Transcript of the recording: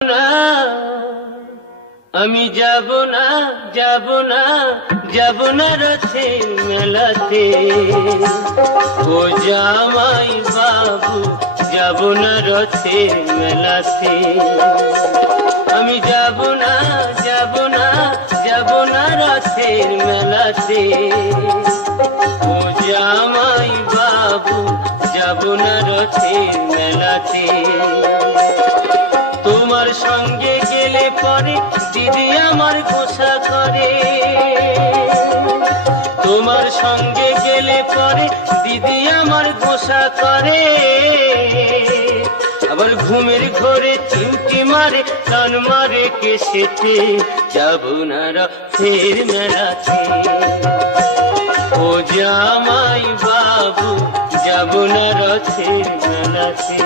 না আমি যাব না যাব না যাব না রথের মেলাতে, ও জামাই বাবু যাব না রথের মেলাতে। আমি যাব না যাব না যাব না রথের মেলাতে, ও জামাই বাবু যাব না রথের মেলাতে। তোমার সঙ্গে গেলে পরে দিদি আমার গোসা করে, তোমার সঙ্গে গেলে পরে দিদি আমার গোসা করে। আবার ঘুমের ঘরে চিমটি মারে টান মারে কেসেতে, যাব না রথের মেলাতে, ও জামাই বাবু যাব না রথের মেলাতে।